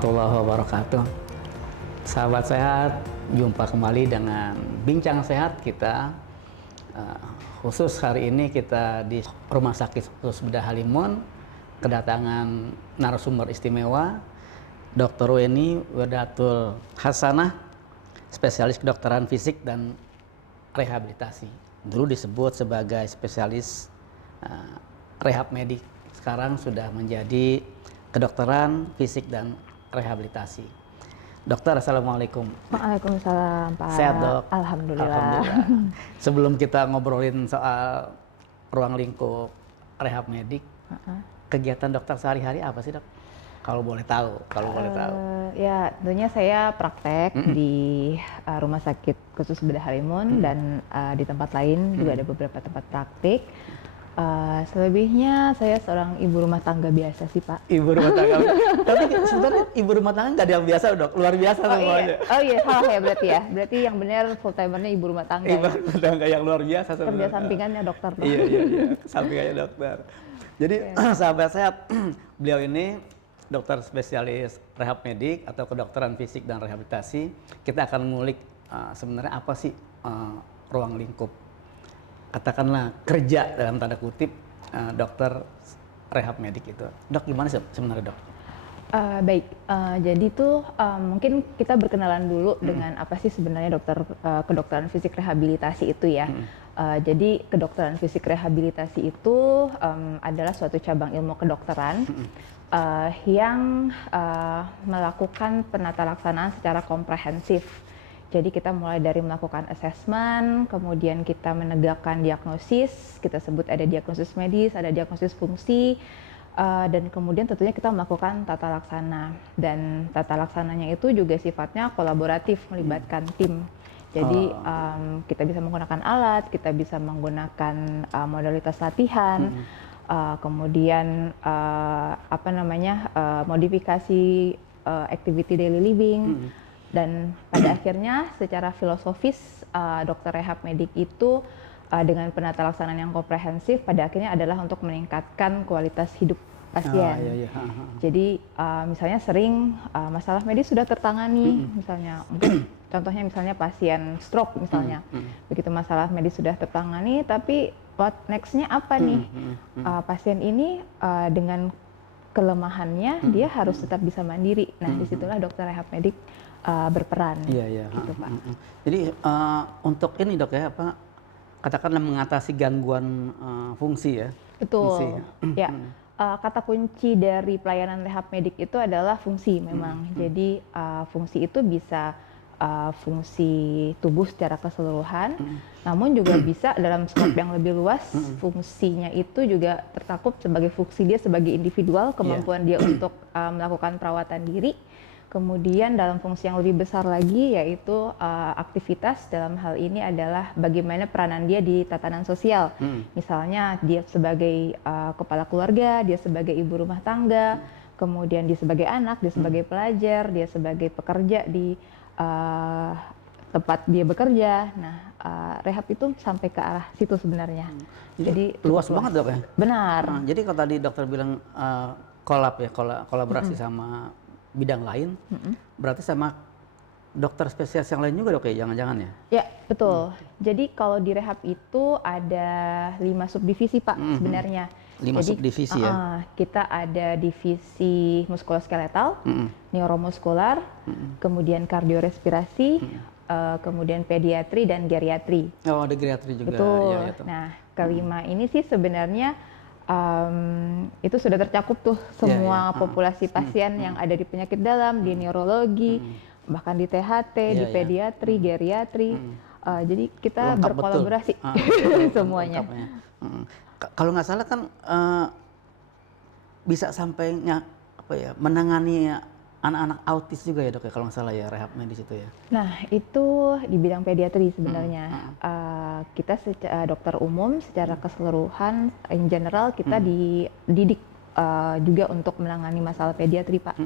warahmatullahi wabarakatuh. Sahabat sehat, jumpa kembali dengan Bincang Sehat kita. Khusus hari ini kita di Rumah Sakit Khusus Bedah Halimun kedatangan narasumber istimewa, Dr. Weni Wedatul Hasanah, spesialis kedokteran fisik dan rehabilitasi. Dulu disebut sebagai spesialis rehab medik, sekarang sudah menjadi kedokteran fisik dan rehabilitasi. Dokter, assalamualaikum. Waalaikumsalam, Pak. Sehat, Dok? Alhamdulillah. Sebelum kita ngobrolin soal ruang lingkup rehab medik, kegiatan dokter sehari-hari apa sih, Dok? Kalau boleh tahu, Ya, tentunya saya praktek di Rumah Sakit Khusus Bedah Halimun dan di tempat lain juga ada beberapa tempat praktik. Selebihnya saya seorang ibu rumah tangga biasa sih, Pak. Ibu rumah tangga. Tapi sebenarnya ibu rumah tangga nggak ada yang biasa, Dok. Luar biasa semuanya. Iya, salah ya berarti ya. Berarti yang benar full timernya ibu rumah tangga. Ibu rumah tangga yang luar biasa sebenarnya. Kerja sampingannya dokter, Pak. Iya. Sampingannya dokter. Jadi sahabat sehat, beliau ini dokter spesialis rehab medik atau kedokteran fisik dan rehabilitasi. Kita akan ngulik sebenarnya apa sih ruang lingkup, katakanlah kerja dalam tanda kutip dokter rehab medik itu. Dok, gimana sih sebenarnya, Dok? Jadi tuh mungkin kita berkenalan dulu dengan apa sih sebenarnya kedokteran fisik rehabilitasi itu ya. Jadi kedokteran fisik rehabilitasi itu adalah suatu cabang ilmu kedokteran yang melakukan penata laksanaan secara komprehensif. Jadi kita mulai dari melakukan assessment, kemudian kita menegakkan diagnosis, kita sebut ada diagnosis medis, ada diagnosis fungsi, dan kemudian tentunya kita melakukan tata laksana. Dan tata laksananya itu juga sifatnya kolaboratif, melibatkan tim. Jadi kita bisa menggunakan alat, kita bisa menggunakan modalitas latihan, kemudian modifikasi activity daily living. Dan pada akhirnya secara filosofis dokter rehab medik itu dengan penata laksanaan yang komprehensif pada akhirnya adalah untuk meningkatkan kualitas hidup pasien. Jadi misalnya sering masalah medis sudah tertangani, misalnya mungkin contohnya misalnya pasien stroke misalnya, begitu masalah medis sudah tertangani, tapi what next-nya apa nih? Pasien ini dengan kelemahannya dia harus tetap bisa mandiri. Nah disitulah dokter rehab medik berperan. Iya. Gitu, Pak. Jadi untuk ini, Dok, ya, katakanlah mengatasi gangguan fungsi ya. Betul. Ya. Kata kunci dari pelayanan rehab medik itu adalah fungsi memang. Jadi fungsi itu bisa fungsi tubuh secara keseluruhan, namun juga bisa dalam skop yang lebih luas, fungsinya itu juga tercakup sebagai fungsi dia sebagai individual, kemampuan dia untuk melakukan perawatan diri. Kemudian dalam fungsi yang lebih besar lagi yaitu aktivitas, dalam hal ini adalah bagaimana peranan dia di tatanan sosial. Misalnya dia sebagai kepala keluarga, dia sebagai ibu rumah tangga, kemudian dia sebagai anak, dia sebagai pelajar, dia sebagai pekerja di tempat dia bekerja. Nah, rehab itu sampai ke arah situ sebenarnya. Jadi luas banget, Dok, ya? Benar. Jadi kalau tadi dokter bilang kolaborasi sama bidang lain, berarti sama dokter spesialis yang lain juga, Dok, ya? Jangan-jangan ya? Ya, betul. Jadi kalau di rehab itu ada 5 subdivisi, Pak, sebenarnya. 5 subdivisi ya? Kita ada divisi muskuloskeletal, neuromuskular, kemudian kardiorespirasi, kemudian pediatri dan geriatri. Oh, ada geriatri juga. Betul. Ya, Nah, kelima ini sih sebenarnya itu sudah tercakup tuh semua populasi pasien yang ada di penyakit dalam, di neurologi, bahkan di THT, di pediatri, geriatri. Jadi kita lengkap berkolaborasi semuanya. Kalau nggak salah kan bisa sampai menangani anak-anak autis juga ya, Dok, ya, kalau nggak salah ya, rehab medis itu ya. Nah, itu di bidang pediatri sebenarnya. Kita dokter umum secara keseluruhan, in general kita dididik juga untuk menangani masalah pediatri, Pak.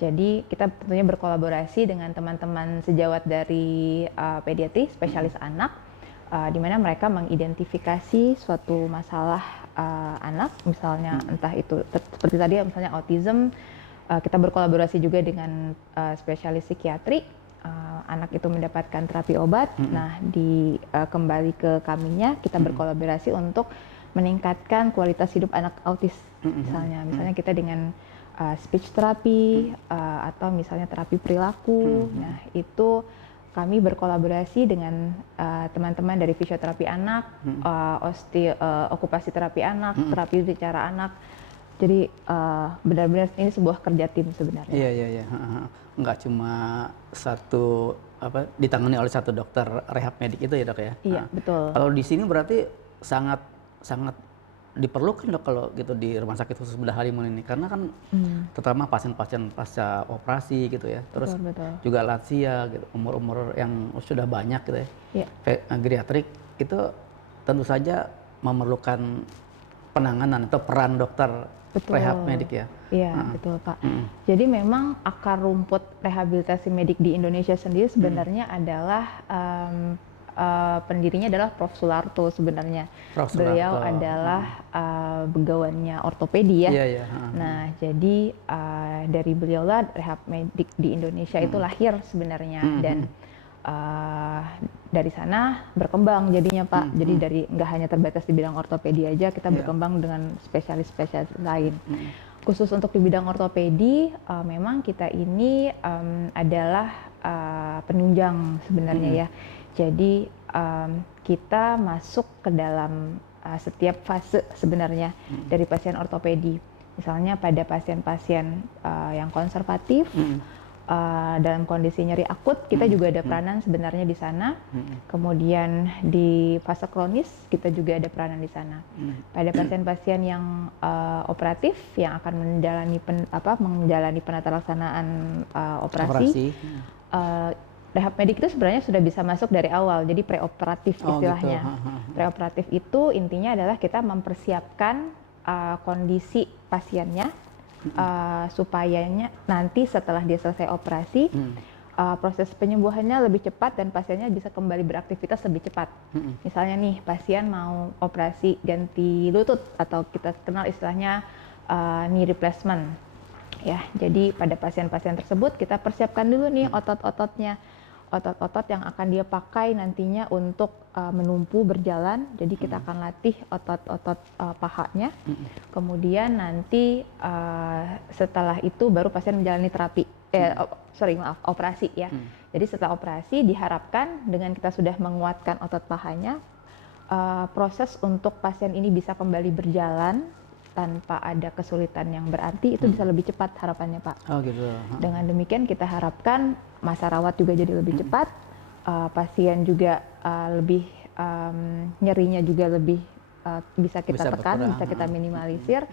Jadi kita tentunya berkolaborasi dengan teman-teman sejawat dari pediatri, spesialis anak, di mana mereka mengidentifikasi suatu masalah anak, misalnya entah itu seperti tadi misalnya autism, kita berkolaborasi juga dengan spesialis psikiatri. Anak itu mendapatkan terapi obat. Nah, kembali ke kaminya kita berkolaborasi untuk meningkatkan kualitas hidup anak autis. Misalnya kita dengan speech therapy atau misalnya terapi perilaku. Nah, itu kami berkolaborasi dengan teman-teman dari fisioterapi anak, okupasi terapi anak, terapi bicara anak. Jadi benar-benar ini sebuah kerja tim sebenarnya. Iya. Nggak cuma ditangani oleh satu dokter rehab medik itu ya dok ya? Iya, betul. Kalau di sini berarti sangat diperlukan dok kalau gitu di rumah sakit khusus bedah Halimun ini, karena kan terutama pasien-pasien pasca operasi gitu ya, terus Betul. juga lansia gitu, umur-umur yang sudah banyak gitu ya, Iya. geriatrik itu tentu saja memerlukan penanganan atau peran dokter rehab medik ya. Iya, betul Pak. Jadi memang akar rumput rehabilitasi medik di Indonesia sendiri sebenarnya adalah pendirinya adalah Prof. Sularto sebenarnya. Beliau adalah begawannya ortopedi ya. Iya. Nah, jadi dari beliaulah rehab medik di Indonesia itu lahir sebenarnya, dan dari sana berkembang jadinya Pak. Jadi dari nggak hanya terbatas di bidang ortopedi aja, kita berkembang dengan spesialis-spesialis lain. Khusus untuk di bidang ortopedi, memang kita ini adalah penunjang sebenarnya ya. Jadi kita masuk ke dalam setiap fase sebenarnya dari pasien ortopedi. Misalnya pada pasien-pasien yang konservatif, dalam kondisi nyeri akut, kita juga ada peranan sebenarnya di sana. Kemudian di fase kronis, kita juga ada peranan di sana. Pada pasien-pasien yang operatif, yang akan menjalani penata laksanaan operasi. Rehab medik itu sebenarnya sudah bisa masuk dari awal, jadi preoperatif istilahnya. Gitu. Preoperatif itu intinya adalah kita mempersiapkan kondisi pasiennya supayanya nanti setelah dia selesai operasi, proses penyembuhannya lebih cepat dan pasiennya bisa kembali beraktivitas lebih cepat. Misalnya nih, pasien mau operasi ganti lutut atau kita kenal istilahnya knee replacement. Ya, jadi pada pasien-pasien tersebut kita persiapkan dulu nih otot-ototnya. Otot-otot yang akan dia pakai nantinya untuk menumpu berjalan. Jadi kita akan latih otot-otot pahanya. Kemudian nanti setelah itu baru pasien menjalani operasi ya. Jadi setelah operasi diharapkan dengan kita sudah menguatkan otot pahanya, proses untuk pasien ini bisa kembali berjalan tanpa ada kesulitan yang berarti itu bisa lebih cepat harapannya Pak. Oh gitu. Dengan demikian kita harapkan masa rawat juga jadi lebih cepat, pasien juga lebih nyerinya juga lebih bisa kita tekan, bisa kita minimalisir,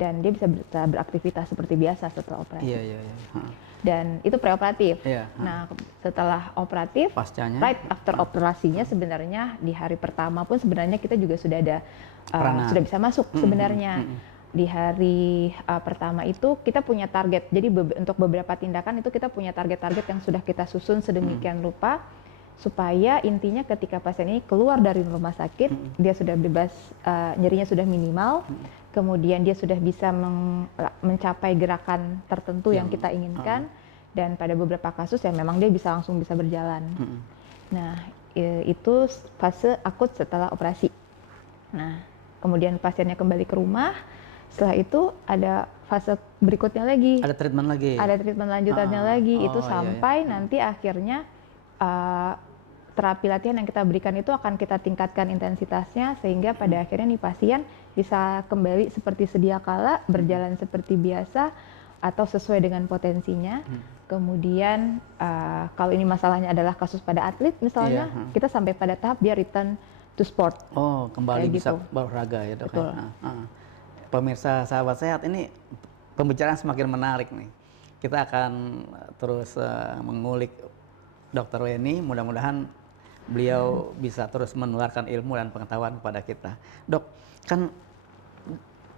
dan dia bisa beraktivitas seperti biasa setelah operasi. Iya. Dan itu preoperatif. Iya. Nah, setelah operatif, pascanya, right after operasinya sebenarnya di hari pertama pun sebenarnya kita juga sudah ada sudah bisa masuk sebenarnya. Di hari pertama itu kita punya target. Jadi untuk beberapa tindakan itu kita punya target-target yang sudah kita susun sedemikian rupa supaya intinya ketika pasien ini keluar dari rumah sakit, dia sudah bebas, nyerinya sudah minimal, kemudian dia sudah bisa mencapai gerakan tertentu yang kita inginkan, dan pada beberapa kasus ya memang dia bisa langsung bisa berjalan. Nah, itu fase akut setelah operasi. Nah, kemudian pasiennya kembali ke rumah, setelah itu ada fase berikutnya lagi. Ada treatment lagi. Ada treatment lanjutannya lagi, itu sampai nanti akhirnya terapi latihan yang kita berikan itu akan kita tingkatkan intensitasnya sehingga pada akhirnya nih pasien bisa kembali seperti sedia kala, berjalan seperti biasa atau sesuai dengan potensinya. Kemudian kalau ini masalahnya adalah kasus pada atlet misalnya, kita sampai pada tahap dia return to sport. Oh, kembali kayak bisa gitu. berolahraga ya dok. Betul. Pemirsa sahabat sehat, ini pembicaraan semakin menarik nih. Kita akan terus mengulik Dr. Weni, mudah-mudahan beliau bisa terus menularkan ilmu dan pengetahuan kepada kita. Dok, kan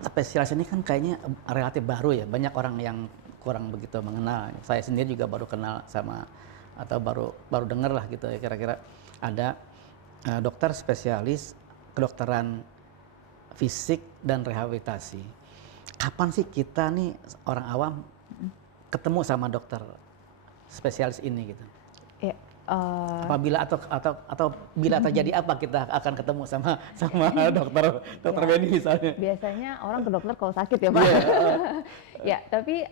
spesialis ini kan kayaknya relatif baru ya, banyak orang yang kurang begitu mengenal. Saya sendiri juga baru kenal sama, atau baru dengar lah gitu ya, kira-kira ada dokter spesialis kedokteran fisik dan rehabilitasi. Kapan sih kita nih orang awam ketemu sama dokter spesialis ini gitu? Ya, Apabila atau bila terjadi apa kita akan ketemu sama dokter Ya. Benny misalnya? biasanya orang ke dokter kalau sakit ya Pak. Iya, Ya, tapi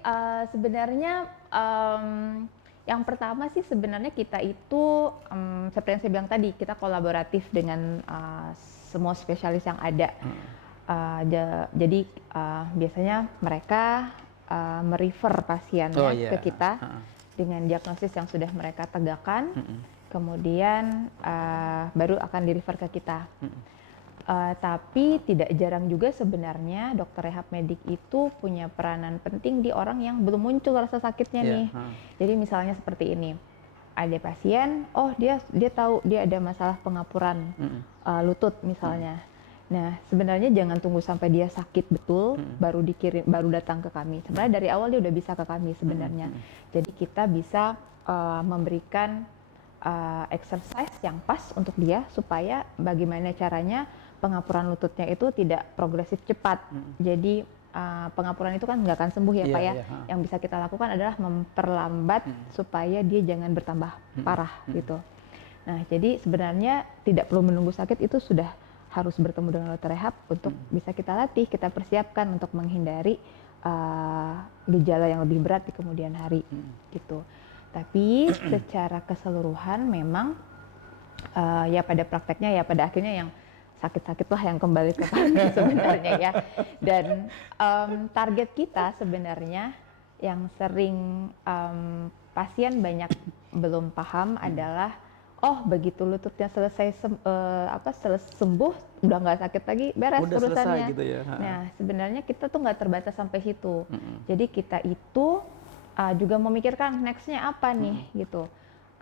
sebenarnya yang pertama sih sebenarnya kita itu seperti yang saya bilang tadi, kita kolaboratif dengan semua spesialis yang ada. Jadi biasanya mereka merefer pasiennya ke kita dengan diagnosis yang sudah mereka tegakkan, kemudian baru akan di-refer ke kita. Tapi tidak jarang juga sebenarnya dokter rehab medik itu punya peranan penting di orang yang belum muncul rasa sakitnya nih. Jadi misalnya seperti ini, ada pasien, oh dia tahu dia ada masalah pengapuran lutut misalnya. Nah sebenarnya jangan tunggu sampai dia sakit betul baru datang ke kami. Sebenarnya dari awal dia udah bisa ke kami sebenarnya. Jadi kita bisa memberikan exercise yang pas untuk dia supaya bagaimana caranya pengapuran lututnya itu tidak progresif cepat. Jadi pengapuran itu kan nggak akan sembuh ya Pak ya. Yang bisa kita lakukan adalah memperlambat supaya dia jangan bertambah parah gitu. Nah jadi sebenarnya tidak perlu menunggu sakit, itu sudah harus bertemu dengan dokter rehab untuk bisa kita latih, kita persiapkan untuk menghindari gejala yang lebih berat di kemudian hari gitu. Tapi secara keseluruhan memang ya pada prakteknya ya pada akhirnya yang sakit-sakit lah yang kembali ke kami sebenarnya ya. Dan target kita sebenarnya yang sering pasien banyak belum paham adalah oh begitu lututnya selesai sembuh udah nggak sakit lagi, beres udah urusannya. selesai gitu ya. Nah sebenarnya kita tuh nggak terbatas sampai situ. Jadi kita itu juga memikirkan nextnya apa nih gitu.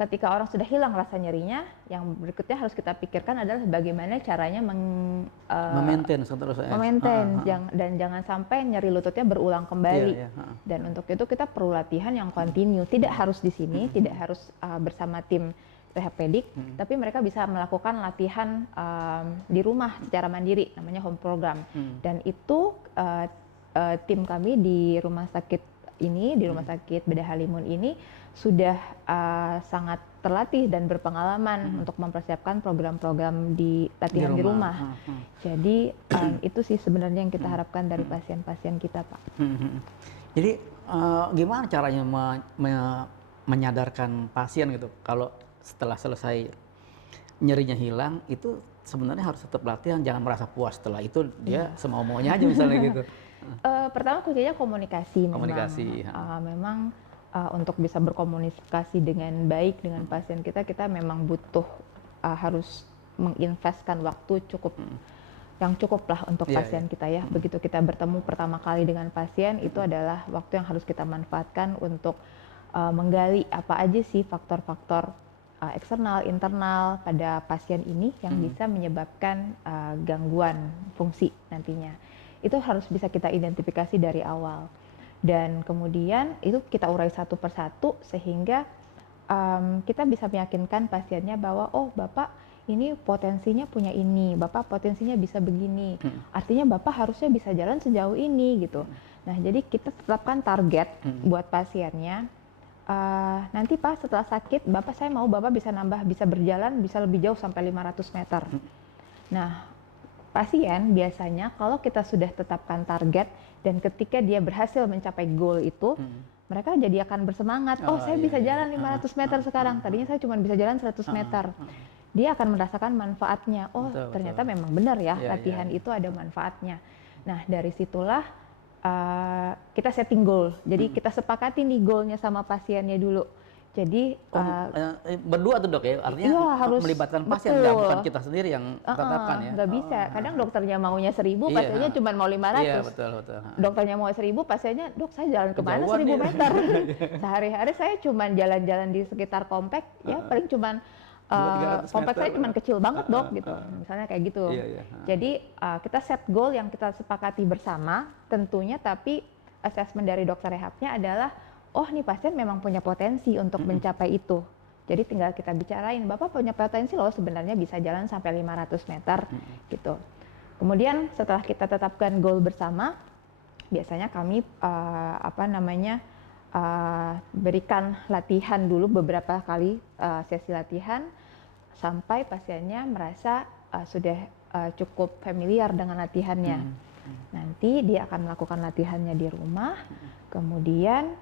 Ketika orang sudah hilang rasa nyerinya, yang berikutnya harus kita pikirkan adalah bagaimana caranya memaintain seterusnya. Dan jangan sampai nyeri lututnya berulang kembali. Dan untuk itu kita perlu latihan yang kontinu. Tidak harus di sini, tidak harus bersama tim rehab medik, tapi mereka bisa melakukan latihan di rumah secara mandiri, namanya home program. Dan itu tim kami di rumah sakit Bedah Halimun ini sudah sangat terlatih dan berpengalaman untuk mempersiapkan program-program di latihan di rumah. Jadi itu sih sebenarnya yang kita harapkan dari pasien-pasien kita, Pak. Jadi gimana caranya menyadarkan pasien gitu kalau setelah selesai nyerinya hilang itu sebenarnya harus tetap latihan, jangan merasa puas setelah itu dia semau-maunya aja misalnya gitu. Pertama kuncinya komunikasi. Memang untuk bisa berkomunikasi dengan baik dengan pasien kita memang butuh harus menginvestkan waktu yang cukup lah untuk pasien kita ya. Begitu kita bertemu pertama kali dengan pasien itu adalah waktu yang harus kita manfaatkan untuk menggali apa aja sih faktor-faktor eksternal, internal pada pasien ini yang bisa menyebabkan gangguan fungsi nantinya. Itu harus bisa kita identifikasi dari awal. Dan kemudian itu kita urai satu persatu sehingga kita bisa meyakinkan pasiennya bahwa oh Bapak ini potensinya punya ini, Bapak potensinya bisa begini. Artinya Bapak harusnya bisa jalan sejauh ini gitu. Nah jadi kita tetapkan target buat pasiennya. Nanti Pak setelah sakit, saya mau Bapak bisa berjalan bisa lebih jauh sampai 500 meter. Nah pasien biasanya kalau kita sudah tetapkan target dan ketika dia berhasil mencapai goal itu, mereka jadi akan bersemangat. Saya bisa jalan 500 meter sekarang. Tadinya saya cuma bisa jalan 100 meter. Dia akan merasakan manfaatnya. Ternyata memang benar ya, latihan itu ada manfaatnya. Nah dari situlah kita setting goal. Jadi kita sepakati nih goalnya sama pasiennya dulu. Jadi berdua tuh dok ya, artinya harus melibatkan pasien, bukan kita sendiri yang tetapkan ya. Nggak bisa, kadang dokternya maunya 1000, pasiennya cuma mau 500. Iya betul. Dokternya mau 1000, pasiennya dok saya jalan kemana 1000 meter. Sehari-hari saya cuma jalan-jalan di sekitar komplek, ya paling cuma komplek saya cuma kecil banget dok gitu, misalnya kayak gitu. Jadi kita set goal yang kita sepakati bersama tentunya, tapi assessment dari dokter rehabnya adalah oh nih pasien memang punya potensi untuk mencapai itu. Jadi tinggal kita bicarain, Bapak punya potensi loh sebenarnya bisa jalan sampai 500 meter gitu. Kemudian setelah kita tetapkan goal bersama, biasanya kami berikan latihan dulu beberapa kali sesi latihan sampai pasiennya merasa sudah cukup familiar dengan latihannya. Nanti dia akan melakukan latihannya di rumah, kemudian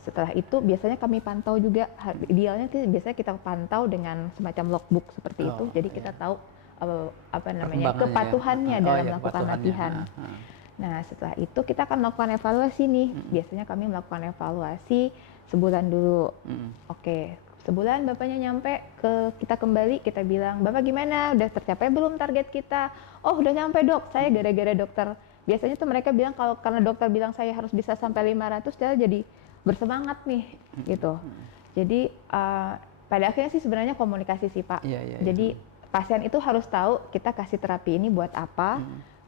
setelah itu biasanya kami pantau juga, idealnya biasanya kita pantau dengan semacam logbook seperti itu, jadi kita tahu kepatuhannya dalam melakukan latihan. Nah, setelah itu kita akan melakukan evaluasi nih. Biasanya kami melakukan evaluasi sebulan dulu. Oke, sebulan bapaknya nyampe, kita kembali, kita bilang, "Bapak gimana? Udah tercapai belum target kita?" "Oh, udah nyampe, Dok. Saya gara-gara dokter." Biasanya tuh mereka bilang kalau karena dokter bilang saya harus bisa sampai 500, saya jadi bersemangat nih, gitu. Jadi pada akhirnya sih sebenarnya komunikasi sih, Pak. Jadi pasien itu harus tahu kita kasih terapi ini buat apa.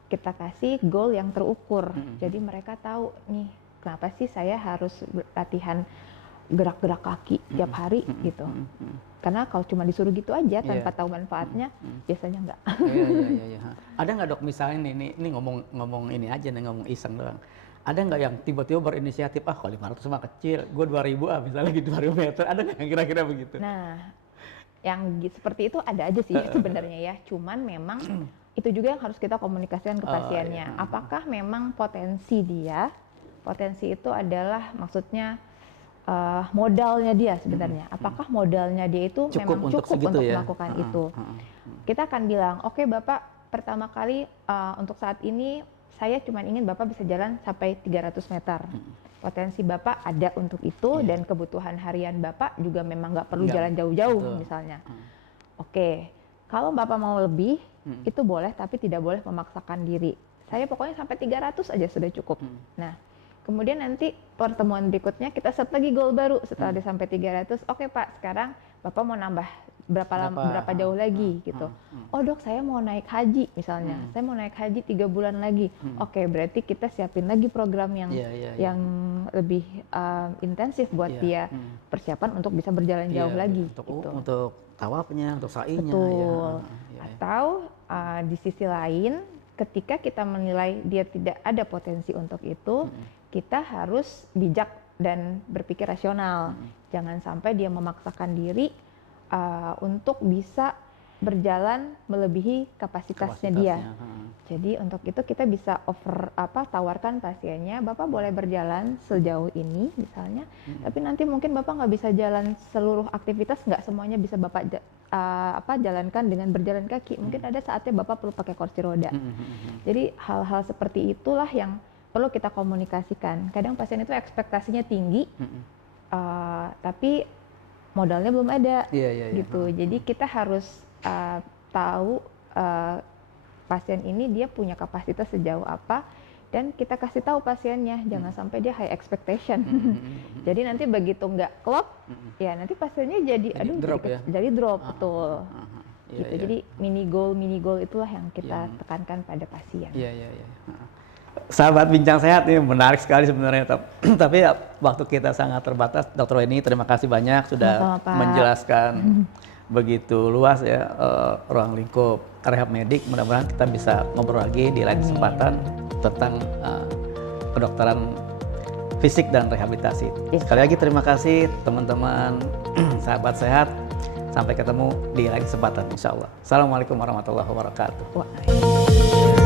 Kita kasih goal yang terukur. Jadi mereka tahu nih, kenapa sih saya harus latihan gerak-gerak kaki tiap hari gitu. Karena kalau cuma disuruh gitu aja tanpa tahu manfaatnya, biasanya enggak. Ada nggak dok misalnya ini ngomong ini aja nih, ngomong iseng doang. Ada nggak yang tiba-tiba berinisiatif, kalau 500 mah kecil, gue 2000 misalnya gitu 2000 meter, ada nggak yang kira-kira begitu? Nah, yang seperti itu ada aja sih sebenarnya ya. Cuman memang itu juga yang harus kita komunikasikan ke pasiennya. Apakah memang potensi itu adalah maksudnya modalnya dia sebenarnya. Apakah modalnya dia itu memang cukup untuk melakukan itu. Kita akan bilang, oke Bapak, pertama kali untuk saat ini saya cuma ingin Bapak bisa jalan sampai 300 meter. Potensi Bapak ada untuk itu dan kebutuhan harian Bapak juga memang nggak perlu jalan jauh-jauh misalnya. Oke, kalau Bapak mau lebih, itu boleh, tapi tidak boleh memaksakan diri. Saya pokoknya sampai 300 aja sudah cukup. Nah, kemudian nanti pertemuan berikutnya kita set lagi goal baru setelah dia sampai 300. Oke Pak, sekarang Bapak mau nambah berapa jauh lagi gitu. Oh Dok, saya mau naik haji misalnya. Saya mau naik haji 3 bulan lagi. Oke, berarti kita siapin lagi program yang lebih intensif buat dia, persiapan untuk bisa berjalan jauh lagi gitu. Untuk tawafnya, untuk sa'inya. Betul. Atau di sisi lain, ketika kita menilai dia tidak ada potensi untuk itu, kita harus bijak dan berpikir rasional. Jangan sampai dia memaksakan diri untuk bisa berjalan melebihi kapasitasnya dia. Jadi untuk itu kita bisa tawarkan pasiennya, Bapak boleh berjalan sejauh ini misalnya, tapi nanti mungkin Bapak nggak bisa jalan seluruh aktivitas, nggak semuanya bisa Bapak jalankan dengan berjalan kaki. Mungkin ada saatnya Bapak perlu pakai kursi roda. Jadi hal-hal seperti itulah yang perlu kita komunikasikan. Kadang pasien itu ekspektasinya tinggi, tapi modalnya belum ada, gitu. Jadi kita harus tahu pasien ini dia punya kapasitas sejauh apa, dan kita kasih tahu pasiennya, jangan sampai dia high expectation. Jadi nanti begitu nggak klop, ya nanti pasiennya jadi drop, betul. Gitu. Jadi mini goal itulah yang kita tekankan pada pasien. Sahabat Bincang Sehat, ini menarik sekali sebenarnya. Tapi waktu kita sangat terbatas. Dr. Weni, terima kasih banyak sudah menjelaskan begitu luas ya ruang lingkup rehab medik. Mudah-mudahan kita bisa ngobrol lagi di lain kesempatan tentang kedokteran fisik dan rehabilitasi. Sekali lagi terima kasih teman-teman sahabat sehat. Sampai ketemu di lain kesempatan insya Allah. Assalamualaikum warahmatullahi wabarakatuh.